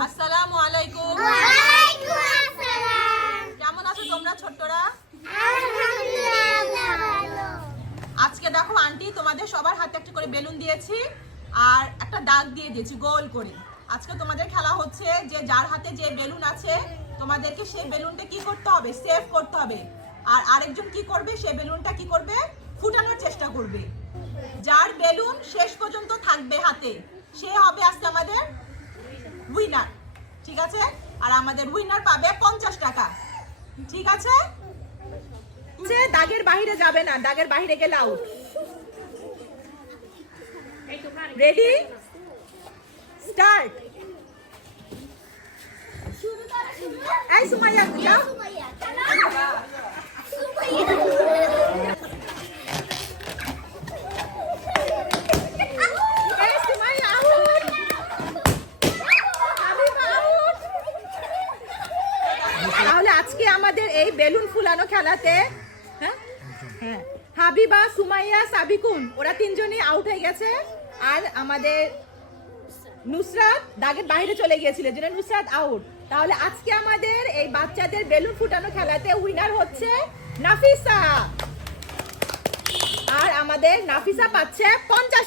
আসসালামু আলাইকুম। কেমন আছো তোমরা ছোট্টরা? আজকে দেখো আন্টি তোমাদের সবার হাতে একটা করে বেলুন দিয়েছি আর একটা দাগ দিয়ে দিয়েছি গোল করে। আজকে তোমাদের খেলা হচ্ছে যে যার হাতে যে বেলুন আছে তোমাদেরকে সেই বেলুনটা কি করতে হবে? সেভ করতে হবে। আর আরেকজন কি করবে? সেই বেলুনটা কি করবে? ফুটানোর চেষ্টা করবে। যার বেলুন শেষ পর্যন্ত থাকবে হাতে সে হবে আজকে আমাদের উইনার ঠিক আছে? আর আমাদের উইনার পাবে পঞ্চাশ টাকা। ঠিক আছে? যে দাগের বাইরে যাবে না দাগের বাইরে গেলে আউট রেডি স্টার্ট এই সুমাইয়া যাও এই সুমাইয়া আউট হাবিবা আউট তাহলে আজকে আমাদের এই বেলুন ফুলানো খেলাতে হ্যাঁ? হ্যাঁ। হাবিবা, সুমাইয়া সাবিকুন ওরা তিনজনই আউট হয়ে গেছে। আর আমাদের নুসরাত দাগের বাইরে চলে গিয়েছিল যেন নুসরাত আউট তাহলে আজকে আমাদের এই বাচ্চাদের বেলুন ফুটানো খেলাতে উইনার হচ্ছে নাফিসা। আর আমাদের নাফিসা পাচ্ছে পঞ্চাশ